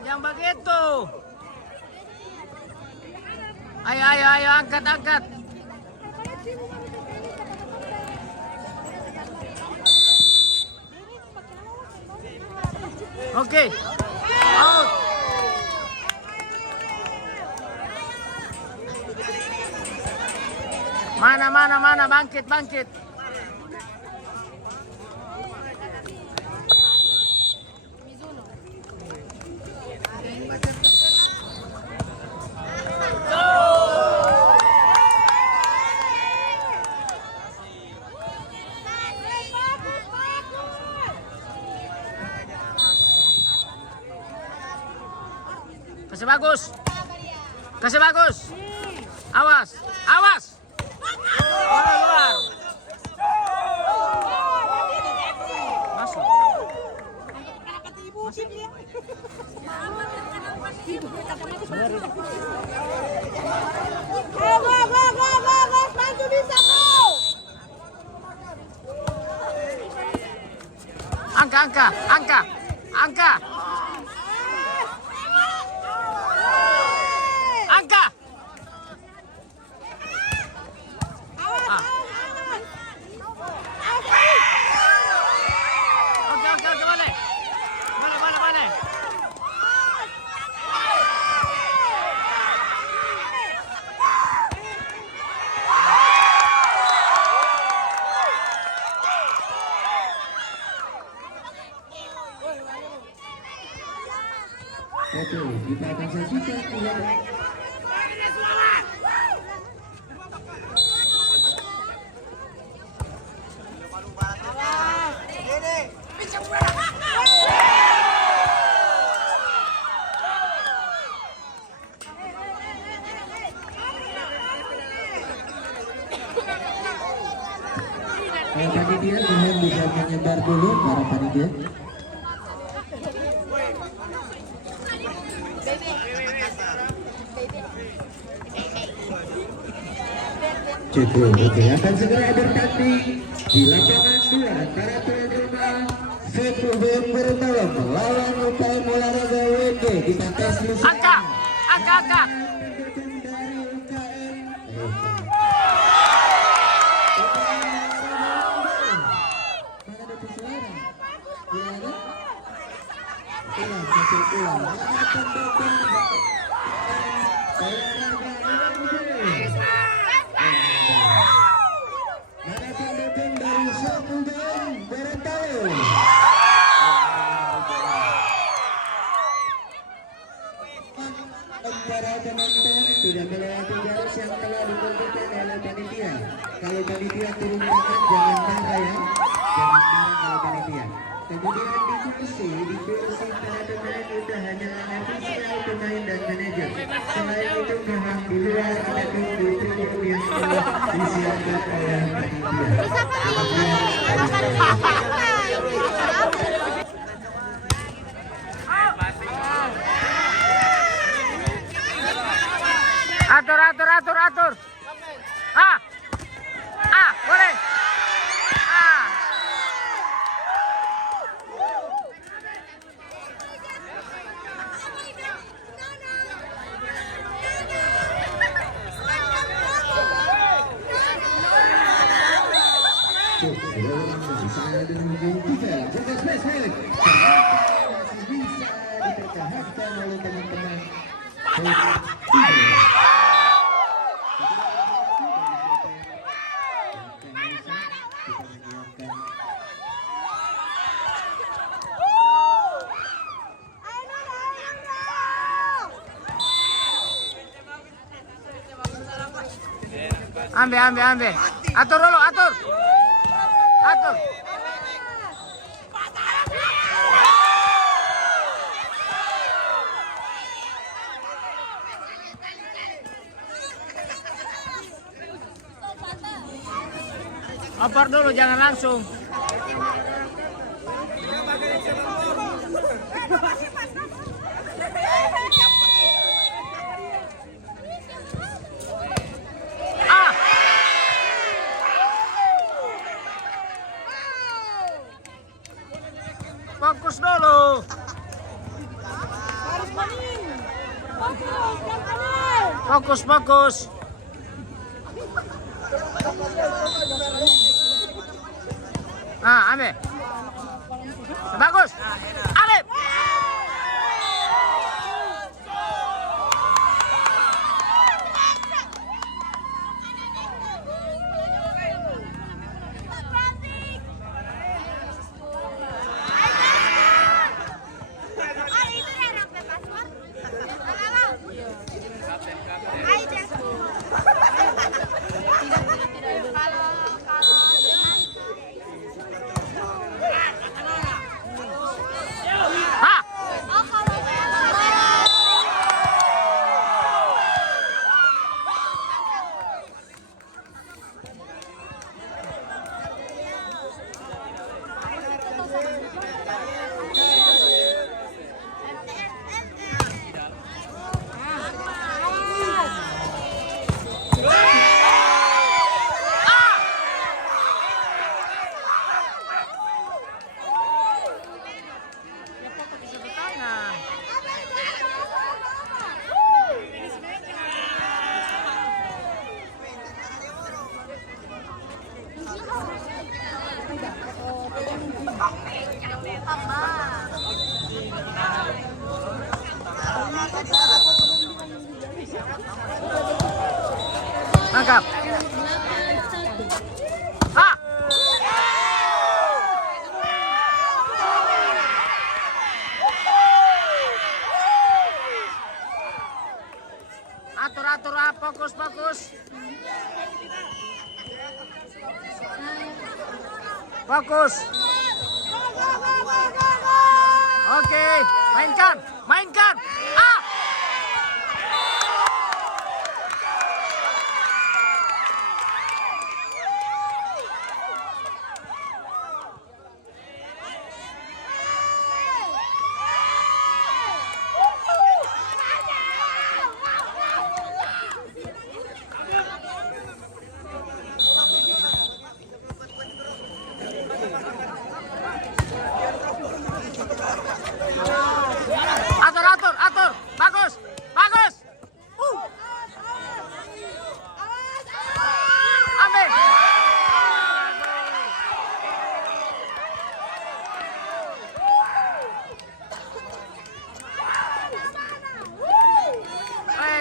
Yang begitu. Ayo, angkat. Oke. Out. Mana, bangkit. Kasih bagus. Awas. Luar. Masuk. Angka. Oke, boleh. Oke, kita akan saksikan ulang. Panitia mohon bisa menyebar dulu para panitia. Cukup, oke, akan segera bertanding di lapangan 2 antara tuan rumah Volleyball Gorontalo melawan UKM Olahraga WG di Pantai Selusur. Angka. Para penonton tidak melewati garis yang telah ditentukan oleh panitia. Kalau panitia turun tangan jangan marah ya, jangan marah kalau panitia. Kemudian di kursi para pemain itu hanyalah ofisial pemain dan manajer. Selain itu mohon di luar ataupun di tribun yang telah disiapkan oleh Atur. Boleh. Ambil. Atur dulu, atur. Oper dulu, jangan langsung. Fokus dulu. Fokus. Ambil. Bagus. Alif. Tangkap. Atur, fokus. Fokus. Oke, mainkan. Atur. Bagus. Ambil.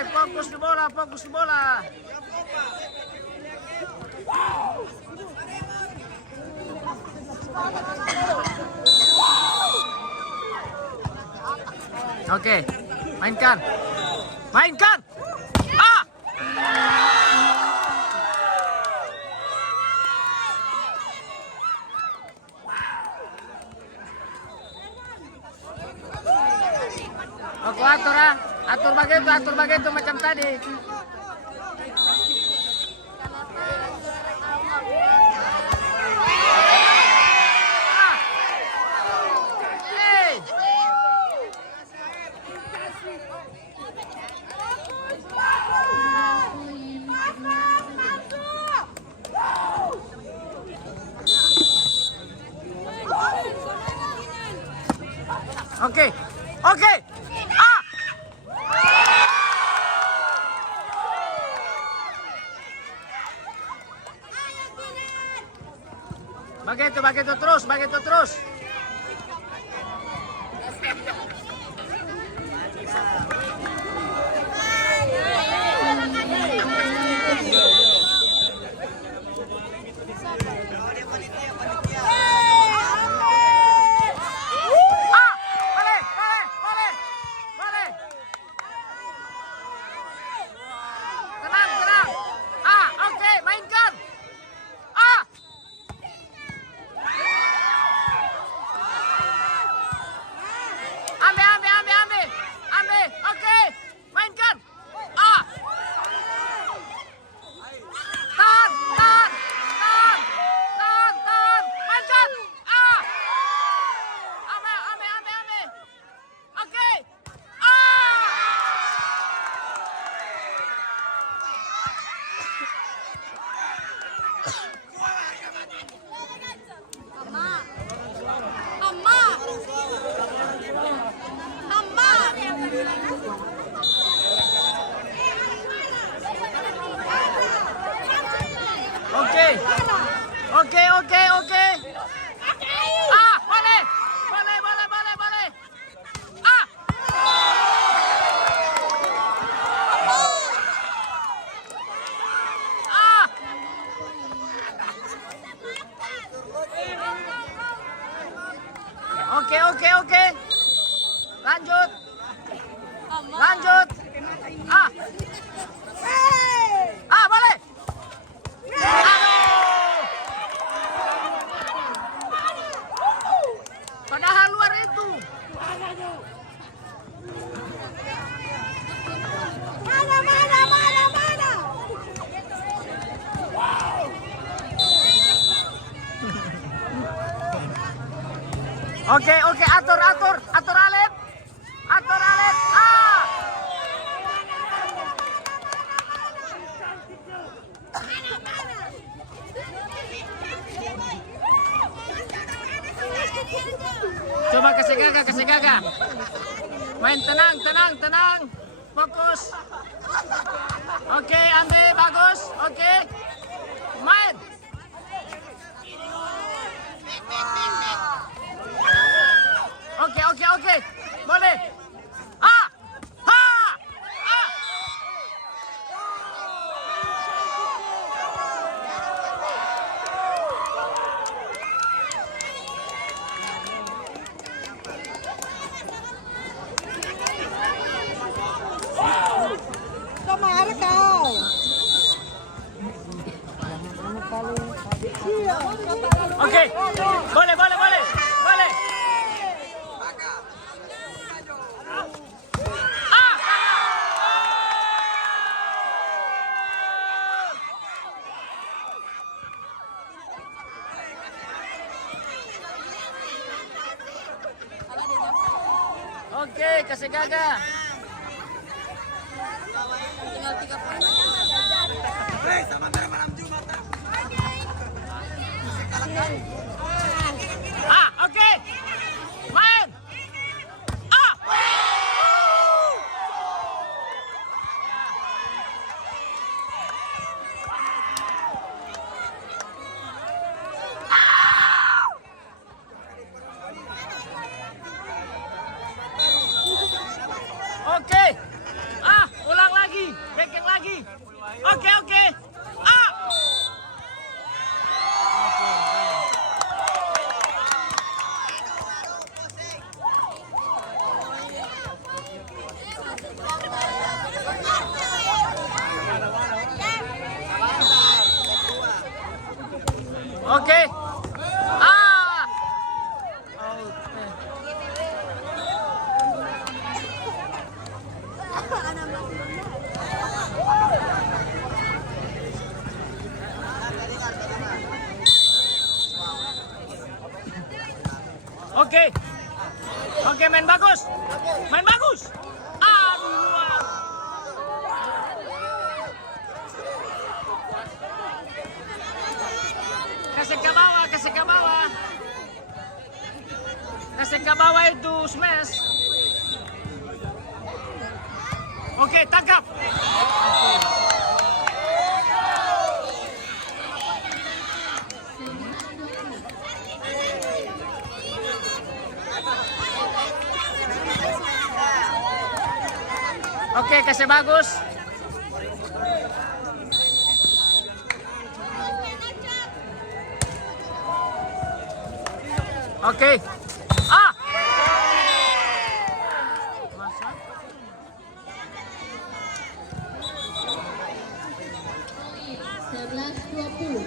Fokus di bola. Oke, mainkan. Atur begitu macam tadi. Oke. Begitu terus. Boleh. Tenang. Oke, mainkan. Ambil. Oke, mainkan. Tahan. Mainkan. Ambil. Oke. Oke. Boleh. Oke. Lanjut. Boleh. Padahal luar itu. Mana. Oke, atur Alep. Coba kasih gaga. Main tenang. Fokus. Oke, ambil bagus. Oke. Main. Oke. Boleh. Oke. Boleh. Oke, kasih gaga. Tinggal 3 poin. Oke. Main. Oke. Ulang lagi. Backing lagi. Oke. Oke. Oke. Oke, main bagus. Main bagus. Aduh, luar. Kasih ke bawah, kasih ke bawah. Kasih ke bawah itu smash. Oke, tangkap. Oke, kasih bagus. Oke. Ah. Masa? 11-20.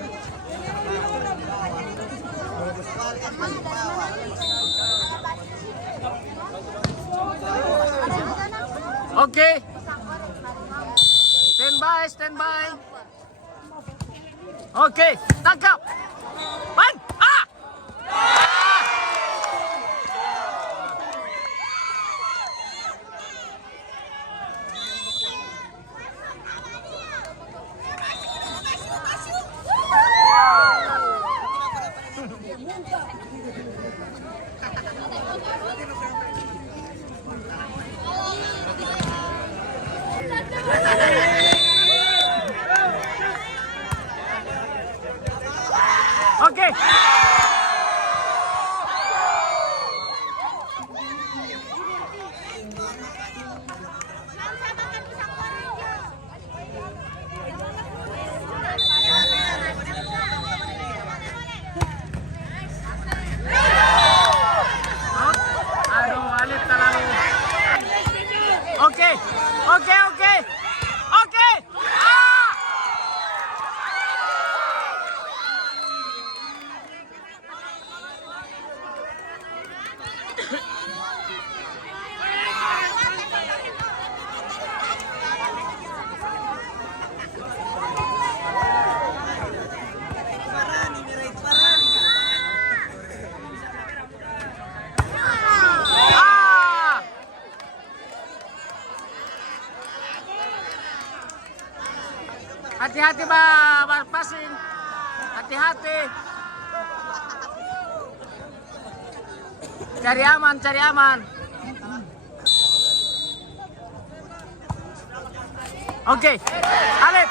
Oke. Standby, standby. Oke, tangkap. Ban. Ah. Oke. Aduh, Alif terlalu. Oke. Oke, oke. Oke. Ah! Ah! Hati-hati, Pak passing. Hati-hati. Cari aman, cari aman. Oke, Alif.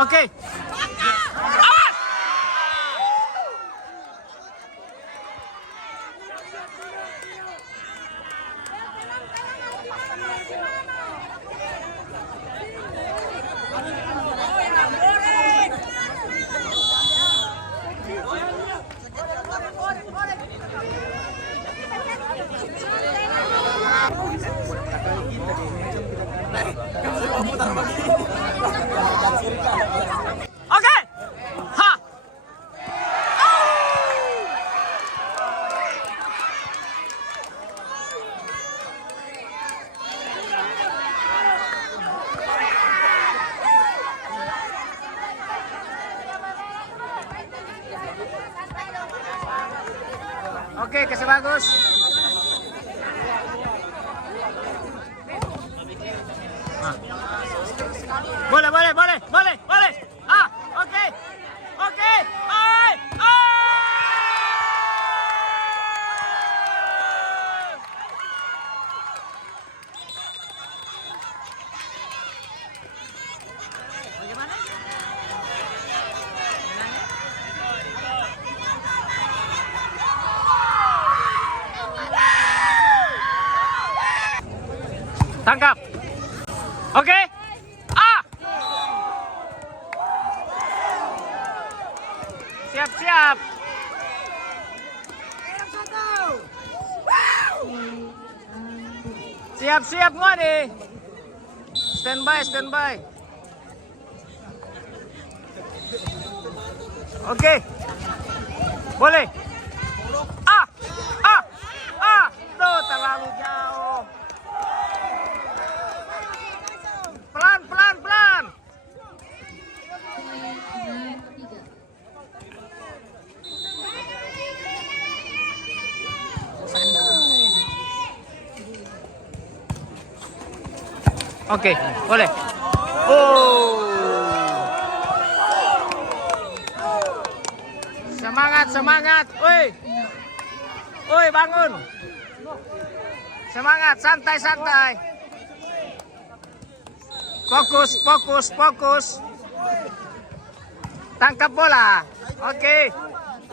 Oke. Awas! Oke. Ha. Oke, kasih bagus. Ah. Boleh, boleh, boleh, boleh, boleh. Ah, oke. Oke. Ai, ai. Bagaimana? Tangkap. Oke. Ah. Siap-siap. Siap-siap ngode. Standby, standby. Oke. Boleh. Ah. Ah. Ah. Tuh terlalu jauh. Pelan, pelan, pelan. Oke, boleh. Oh. Semangat. Woi. Woi, bangun. Semangat, santai. Fokus. Tangkap bola. Oke.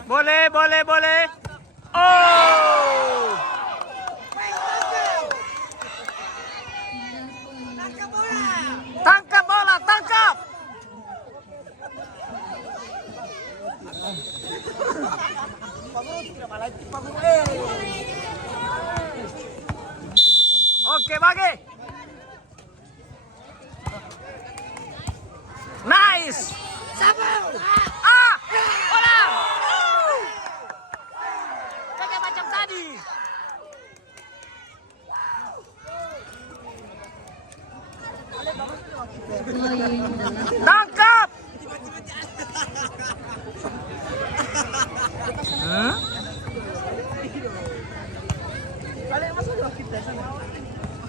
Boleh. Oh. Tangkap bola. Oke, bagi. Nice. Bola. Kayak macam tadi. Tangkap.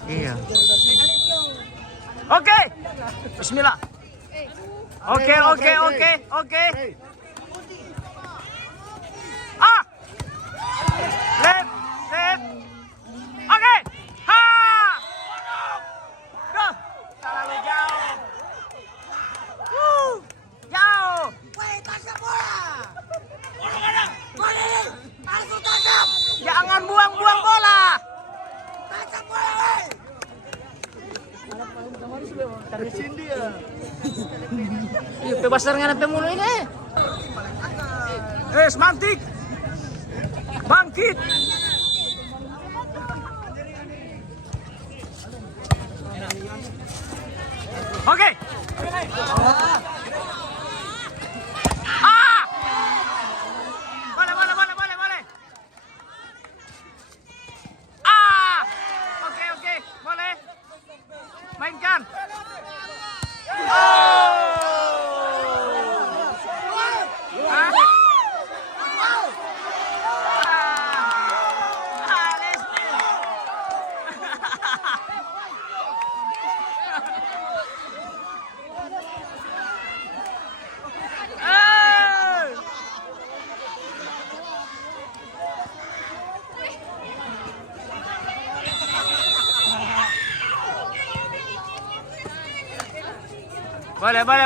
Iya. Oke. Bismillah. Oke. Left. Oke. Ha. Duh. Terlalu jauh. Jauh. Tangkap bola. Langsung tangkap. Jangan buang-buang bola. Tangkap bola, woi. Bebas dengan pemulu ini. Semantik. Bangkit. Oke. Boleh. Oke. Boleh. Mainkan.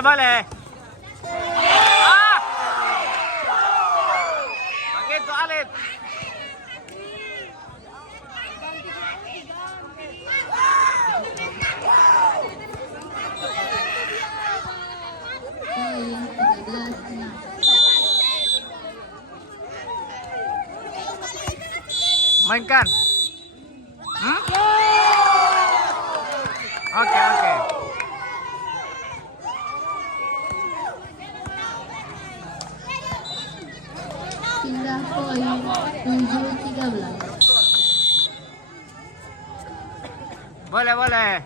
Boleh. Begitu, Alif. Mainkan. Oke. Pindah poin 7-13. Boleh.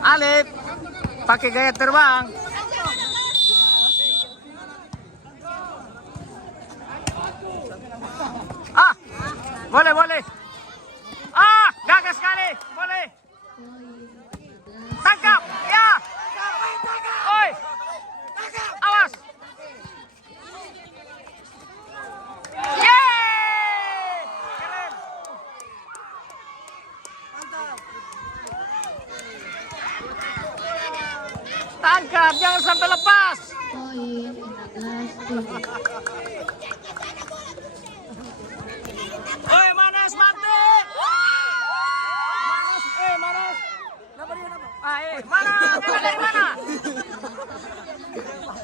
Alif, pakai gaya terbang. Boleh. Gagal sekali. Boleh. Tangkap. Ya. Oi. Awas. Yeay. Keren. Tangkap, jangan sampai lepas. Poin 15-7. Oi, Manas mati. Manas. Mana? Dari mana?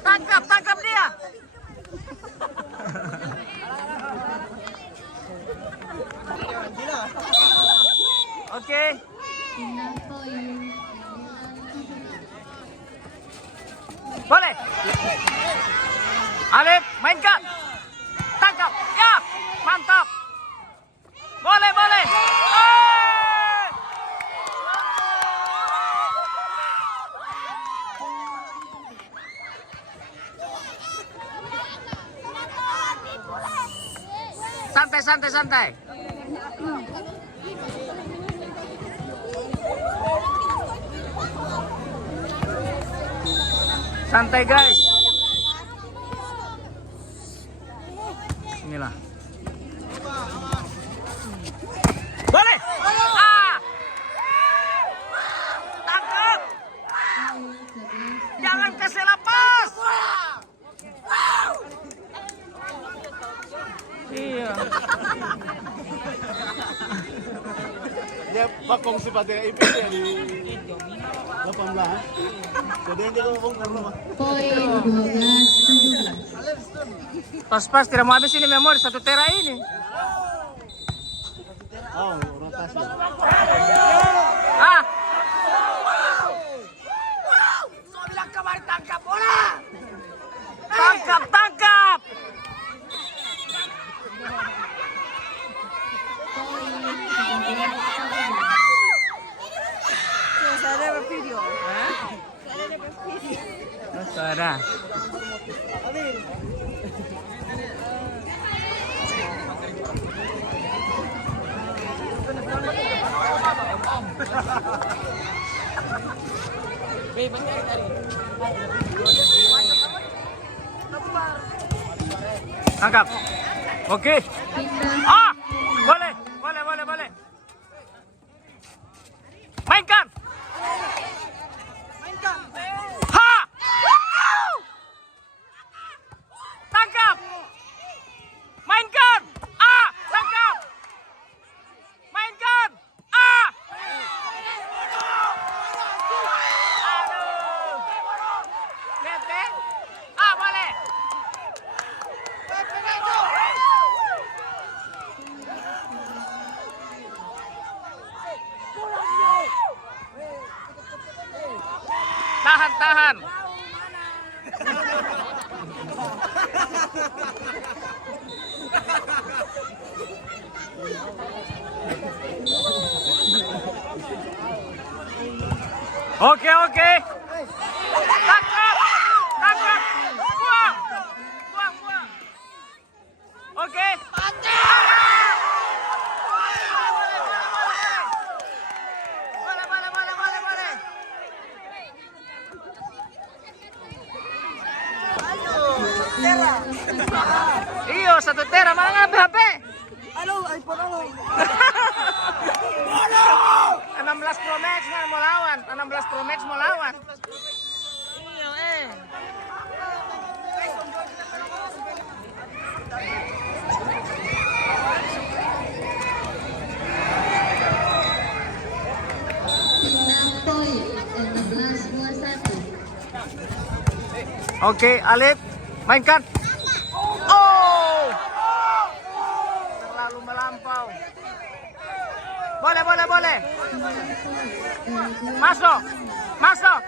Tangkap dia. Oke. Pindah poin. Boleh. Alif, mainkan. Tangkap. Ya, mantap. Boleh. santai, santai, santai. Santai guys. Inilah. Boleh. Ah. Tangkap. Jangan kasih lepas. Iya. Dia bakong si Pati IP ya di 18. Jadi yang dia ngomong karena Poin 12-17. Pas-pas tidak mau habis ini memori 1 tera ini. oh, rotasi. Ah. So bilang kemarin tangkap bola. Tangkap, tangkap. Poin 13-17. Saya ada video. Ada. Tangkap. Oke. Pindah. Ah, boleh, boleh, boleh, boleh. Mainkan. Ha! Tangkap. Mainkan. Ah, tangkap. Mainkan. Ah. Aduh. Lihat, deh. Ah, boleh. Tahan, tahan. Oke, oke. Tangkap. Tangkap. Buang. Buang, buang. Oke. Boleh, boleh, boleh, boleh, boleh. Iyo, 1 tera malah ngambil HP. Halo, iPhone halo. 16 Pro Max mau lawan. 16 Pro Max mau lawan. Iya, Pindah poin 16-21. Oke, Alif, mainkan. Oh, terlalu melampau. Boleh, boleh, boleh. Masuk, masuk,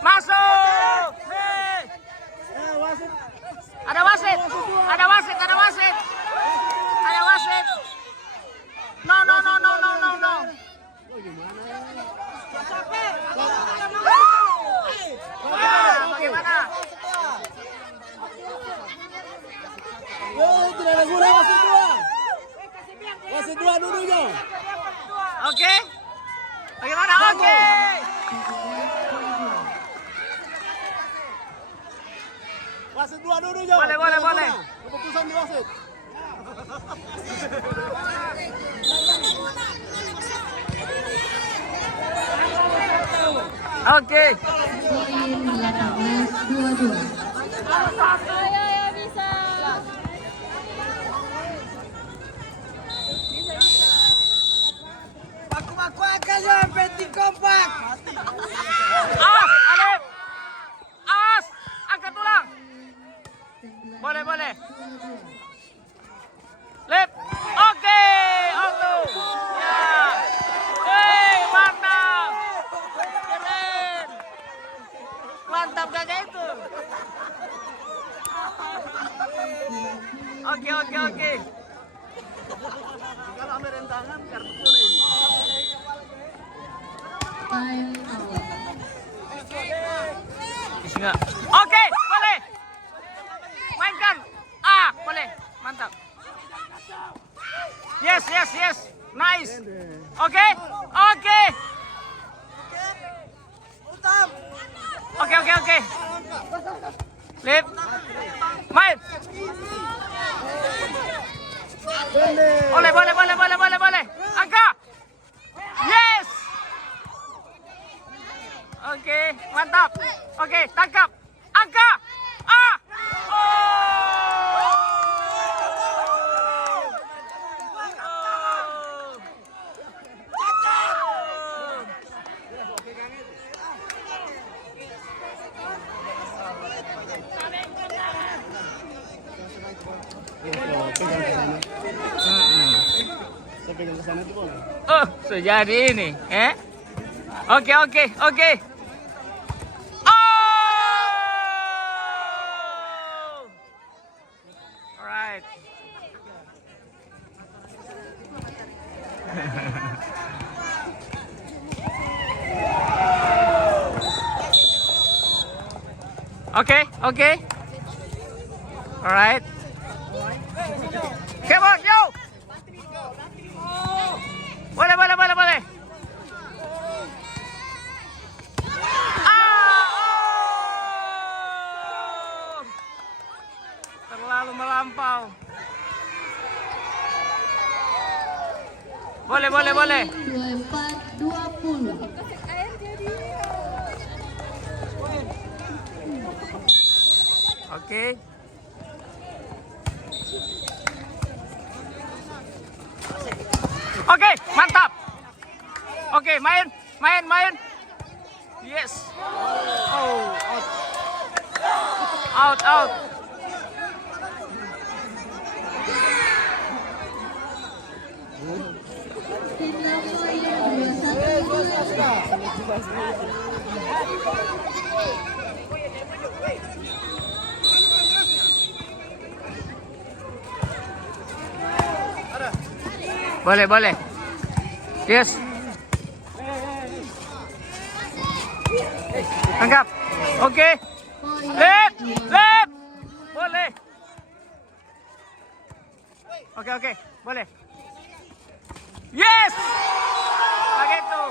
masuk. Hei. Ada wasit, ada wasit, ada wasit, ada wasit. No, no, no, no, no, no, no. Bagaimana? Tidak ada gula, wasit 2. Wasit 2 duduknya. Oke. Bagaimana? Oke. Wasit 2 duduknya. Boleh, boleh, boleh. Keputusan di wasit. Oke. Poin 18-22. Baku-baku aja yang penting kompak. As, Alif. As, angkat tulang. Boleh, boleh. Lip. Oke, auto. Ya. Hei, mantap. Keren. Mantap gak itu? Oke, oke, oke. Kalau ambil rentangan kartu kuning. Time out. Isi nggak? Oke, boleh. Mainkan. Ah, boleh. Mantap. Yes, yes, yes. Nice. Okay, okay. Okay, okay, okay. Lip. Main. Boleh, boleh, boleh, boleh, boleh, boleh. Angka. Yes. Oke, mantap. Oke, tangkap. Angka. Ah. Saya pegang ke sana tuh boleh. Oh, sejadi ini, Oke, oke, oke. Oh! Alright. Oke, oke. Alright. Come on, yo! Boleh, boleh, boleh, boleh. Terlalu melampau. Boleh, boleh, boleh. 24-20. Oke. Oke, mantap. Oke, main, main, main. Yes. Oh, out. Out, out. Jumlah poin 21-20. Boleh, boleh. Yes. Tangkap. Oke. Lep, lep. Boleh. Oke, oke. Boleh. Yes. Begitu.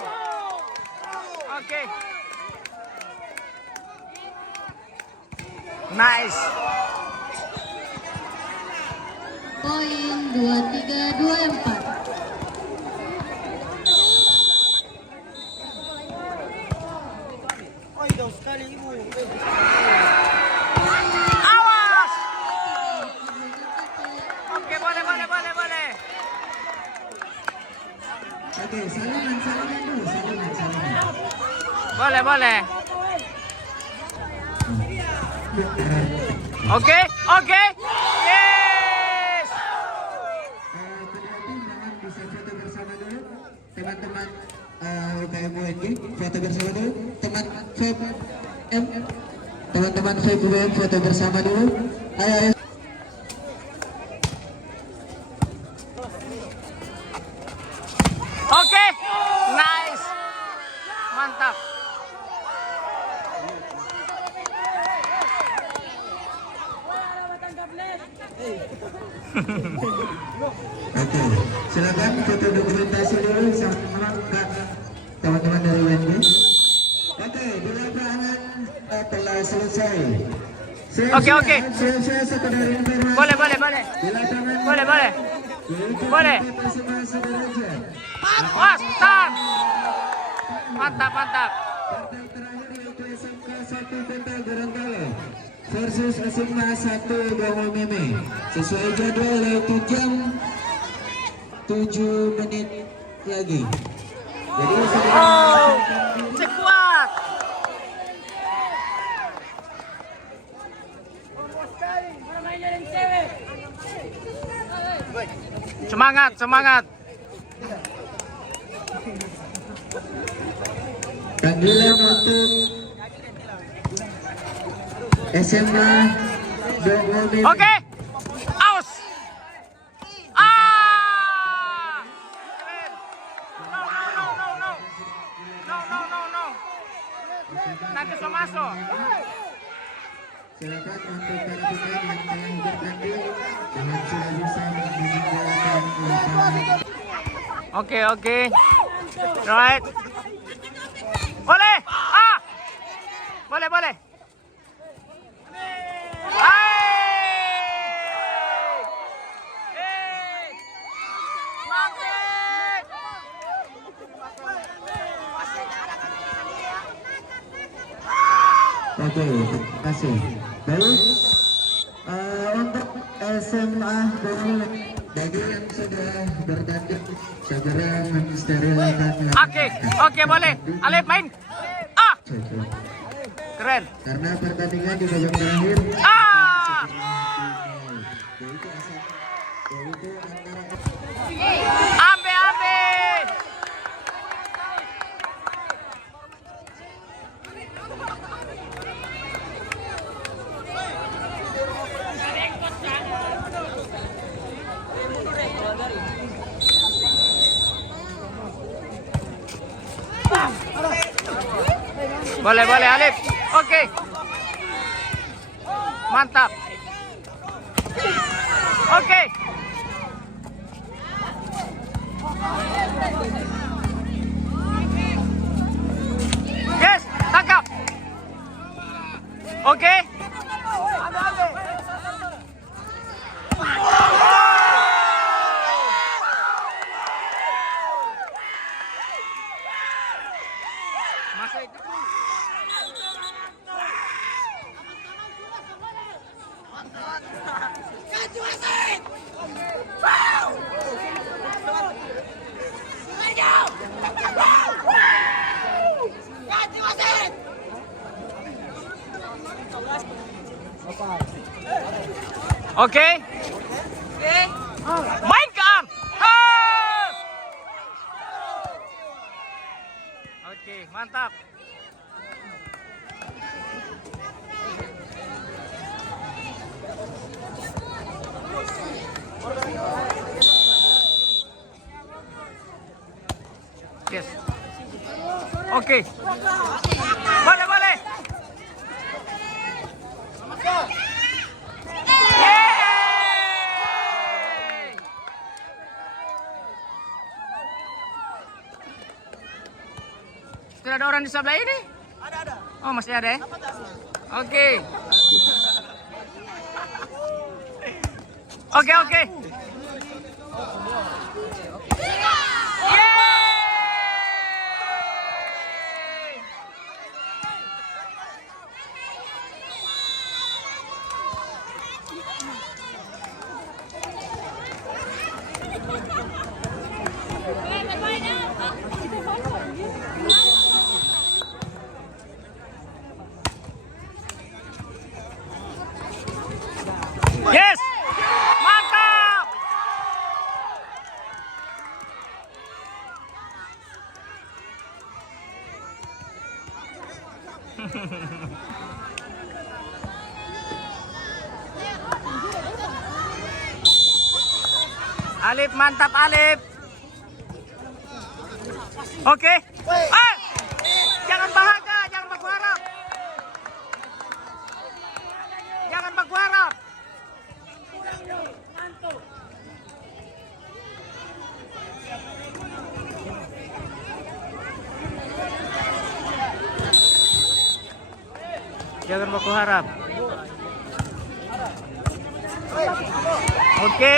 Oke. Nice. Poin 23-24. Awas. Oke, boleh, boleh, boleh, boleh. Oke, salingan dulu, salingan. Boleh, boleh. Oke, oke. Yes. Teman-teman bisa foto bersama dulu. Teman-teman UKM UNG, foto bersama dulu. Teman-teman UKM foto bersama dulu. Ayo, ayo. Oke. Nice. Mantap. Oke, silakan foto dokumentasi dulu sama teman-teman dari UNG. Oke, di lapangan telah selesai. Oke, oke. Selesai sekedar informasi. Boleh, boleh, boleh. Di lapangan Boleh, boleh. Boleh. masing-masing derajat. Was, start. Mantap, mantap. Partai terakhir yaitu SMK 1 Kota Gorontalo versus SMA 1 Bongo Meme. Sesuai jadwal yaitu jam 7 menit lagi. Jadi Oh, sekuat. Semangat, semangat. panggilan untuk SMA Bongo Meme. Oke. Aus. Ah. Keren. No, no, no, no, no. No, no, no, no. Nanti so masuk. Silakan untuk para pemain yang telah bertanding dengan sudah bisa meninggalkan lapangan. Oke. Right. Boleh. Ah. Boleh. Oke, terima kasih. Baik, untuk SMA baru bagi yang sudah bertanding segera mensterilkan. Oke, boleh. Alif main. Ah, keren. Karena pertandingan di babak terakhir. Ah. Ambil. Boleh Alif. Oke. Mantap. Oke. Yes, tangkap. Oke. Masih. Oke. Main ke arm. Oke, mantap. Yes. Oke. Boleh. Yeay. Sudah ada orang di sebelah ini? Ada. Oh, masih ada ya? Oke. Oke. Yes! Mantap! Alif, mantap Alif. Oke. Ah! Jangan bahagia, jangan baku harap. Jangan baku harap. Jangan baku harap. Oke.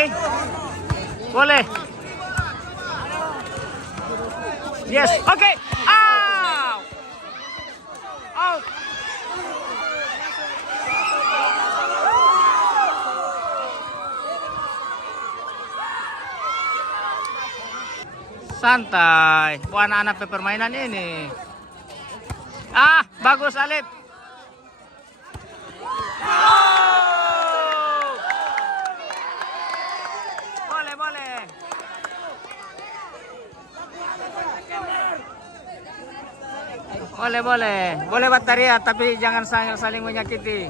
Boleh. Yes. Oke. Out. Out. Santai. Buat anak-anak permainan ini. Ah, bagus Alif. Boleh bateria tapi jangan saling menyakiti.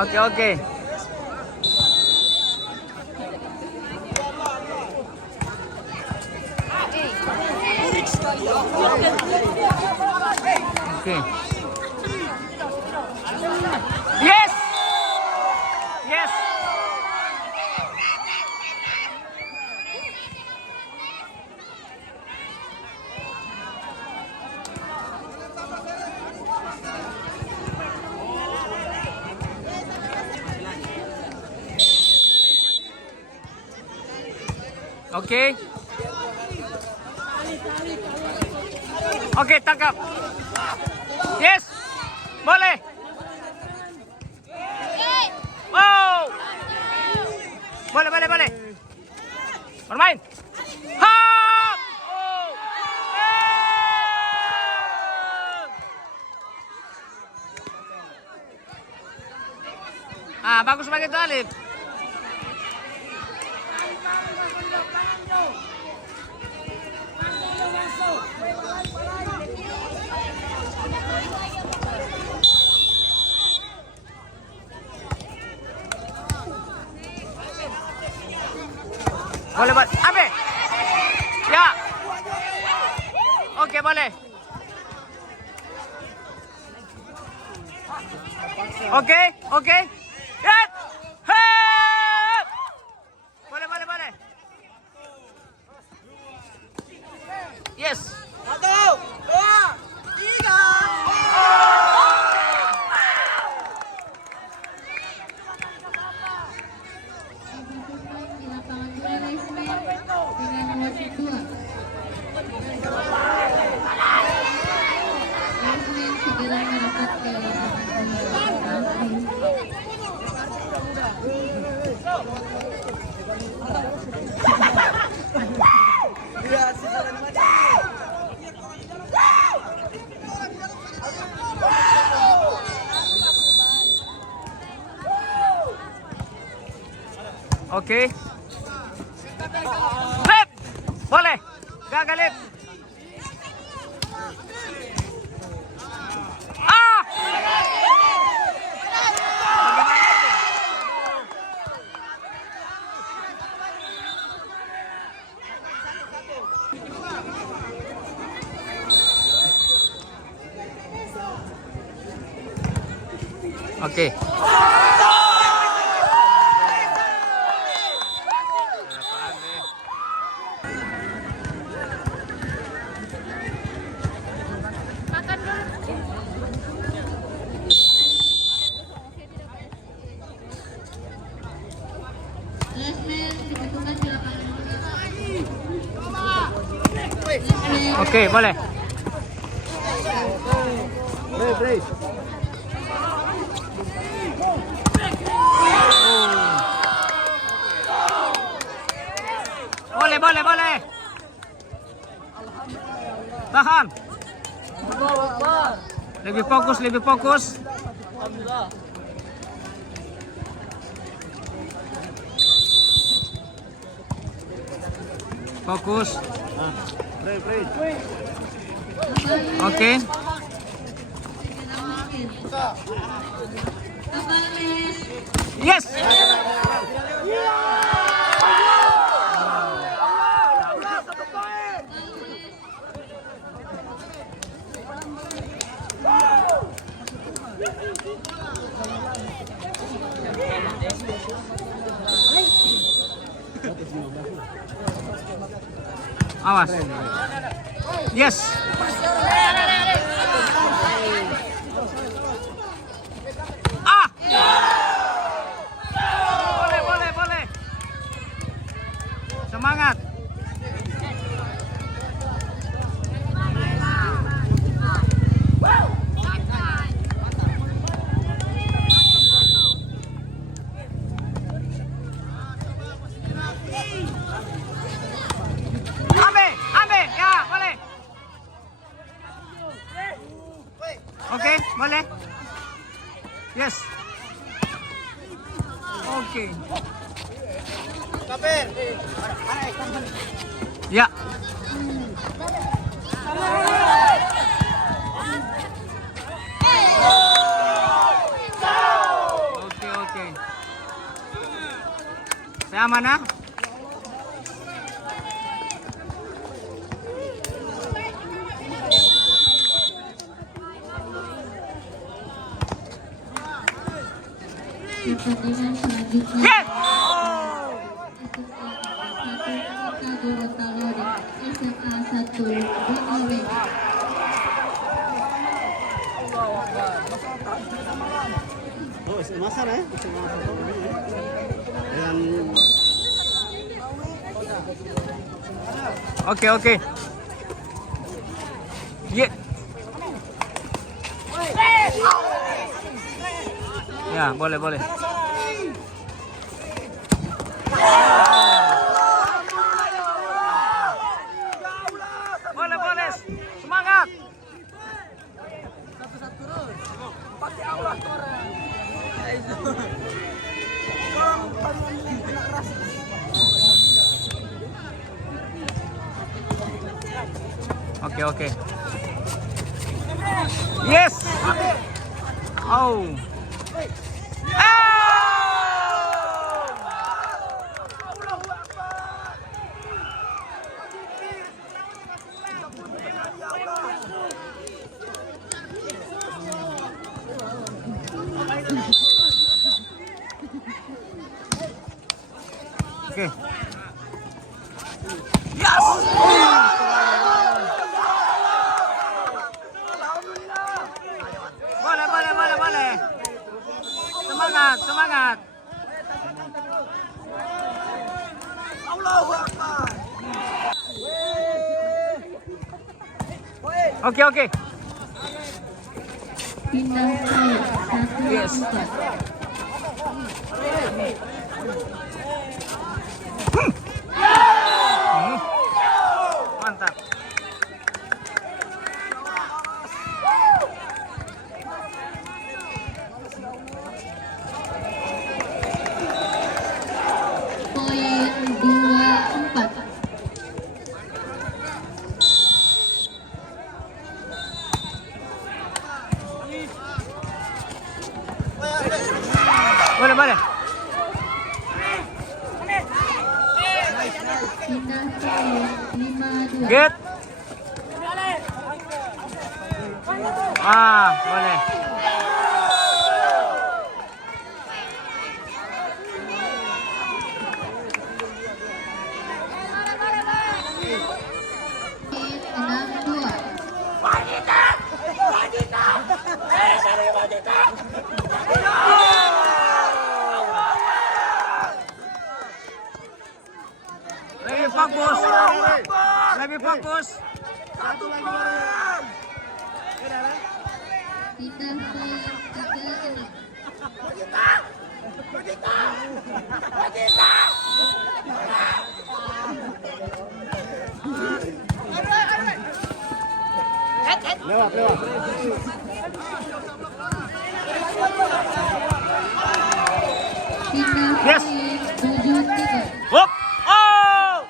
Oke. Oke. Yes. Yes. Oke. Oke, tangkap. Yes. Boleh. Wow. Boleh, boleh, boleh. Bermain. Hop. Oh. Bagus begitu Alif. Boleh, boleh. Abe. Ya. Oke, boleh. Oke, oke. Lihat. Hep. Boleh, boleh, boleh. Yes. 1, 2, 3. Di lapangan 2 Lesmen dengan wasit 2. Lesmen segera merapat ke lapangan 2. Oke. Lip. Boleh. Gagal lip. Oke. Lesmen dibutuhkan di lapangan 2. Oke, boleh. Play. Boleh, boleh, boleh. Tahan. Lebih fokus, lebih fokus. Fokus. Play. Oke. Yes. Awas. Yes. Boleh. Semangat. Ambil. Ya, boleh. Oke, boleh. Yes. Oke. Ya. Oke. Saya mana? pertandingan selanjutnya. Yes! Kota Gorontalo dan SMA 1 Volleyball. Oh, SMA sana ya? Yang Oke. Yeah. Ya, boleh. Boleh. Semangat. Oke. Yes. Oh. Oke. Yes. Boleh. Semangat. Oke. Pindah poin 1-4. Yes. Mantap. Poin 2-4. Boleh. Pindah poin 5-2. Get. Boleh. Lebih fokus. satu lagi bareng. Pindah poin 3-6. Lewat. Pindah Yes. poin 7-3. Hop. Oh.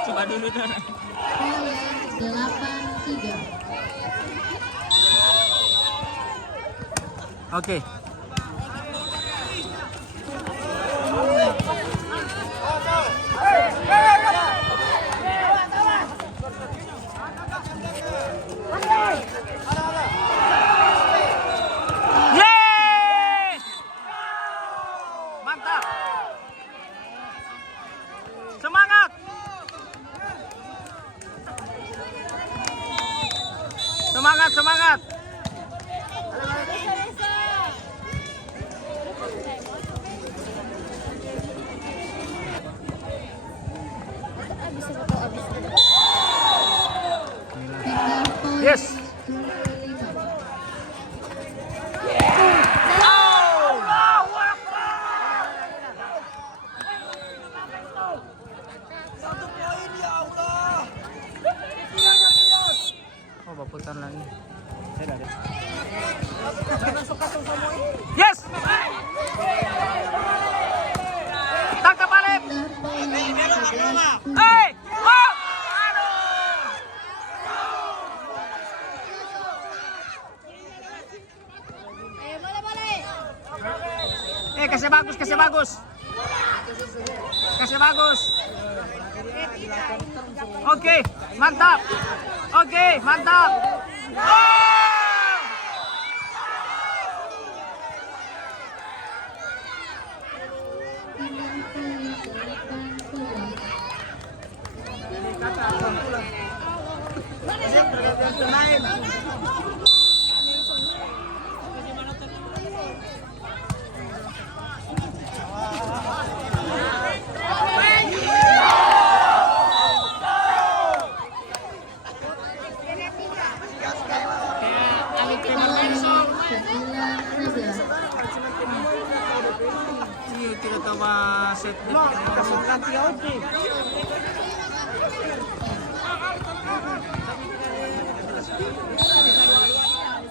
Coba dulu dong. Poin 8-3. Oke. Yeay! Mantap. Semangat. Semangat. Pindah poin Yes. 10-5. Oh, baputan lagi. Yes. Tangkap balik. Pindah poin 11-7. Hey. Oh. Aduh. Kasih bagus. kasih bagus. Oke, mantap. Oke, mantap. Pindah poin 8-11. Iya, kita coba set. Ganti Audrey.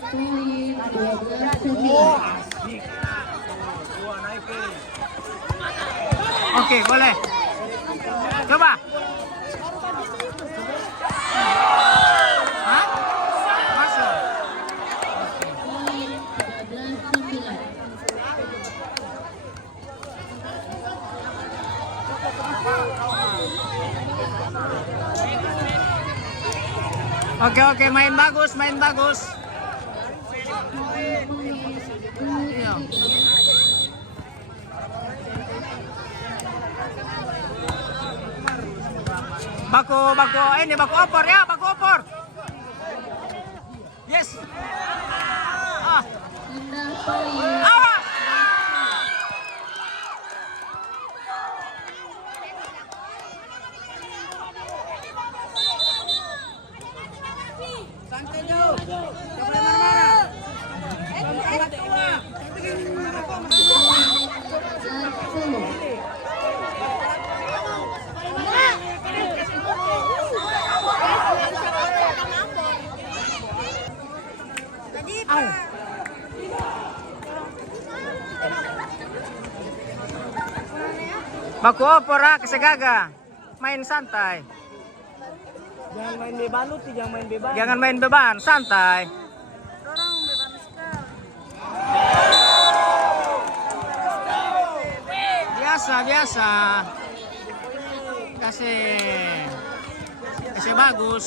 Poin 12-9. Oke, boleh. Coba. Hah? Masuk. Poin 13-9. Oke, main bagus, main bagus. Iya. Baku opor ya, baku opor. Yes. Pindah poin Awas. Santai jauh. Jangan marah-marah. 10. Baku opor kesegaga. Main santai. Jangan main bebanut, jangan main beban. Jangan main beban, santai. Biasa. Kasih bagus.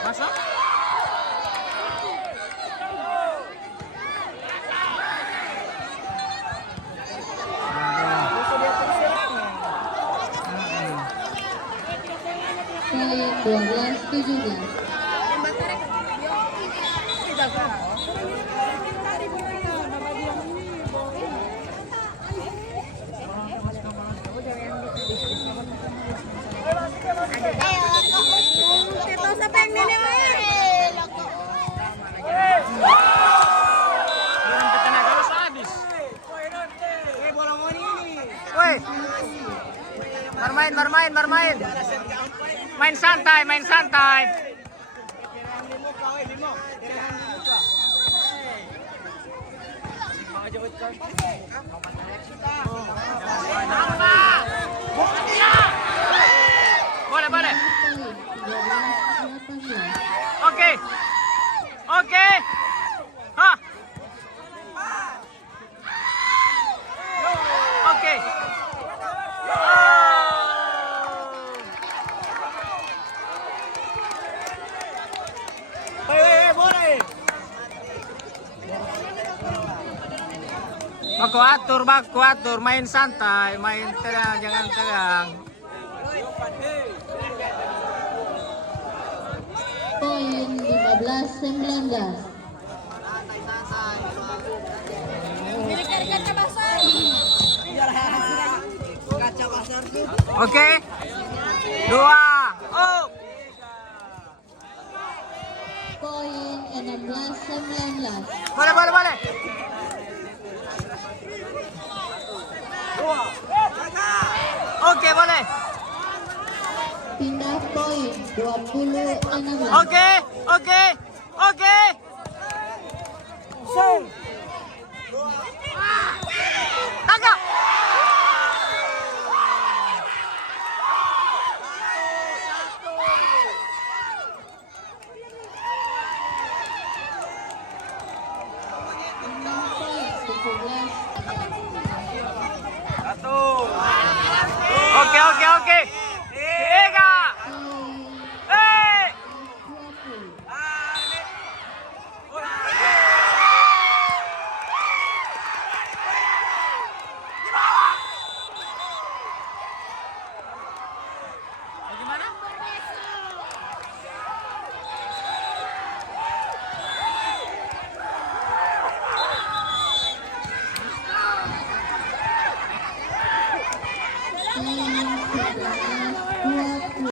Masuk. Poin 12-17. Woi. Bermain. Main santai. Boleh. Poin 12-18. Oke. Hah. Oke. Boleh. Baku atur, main santai, main tenang, jangan tegang. Poin 15-19. Kaca pasar tuh. Oke. 2. Oh. Poin 16-19. Boleh. Oke, boleh. Pindah poin 20-16. Oke.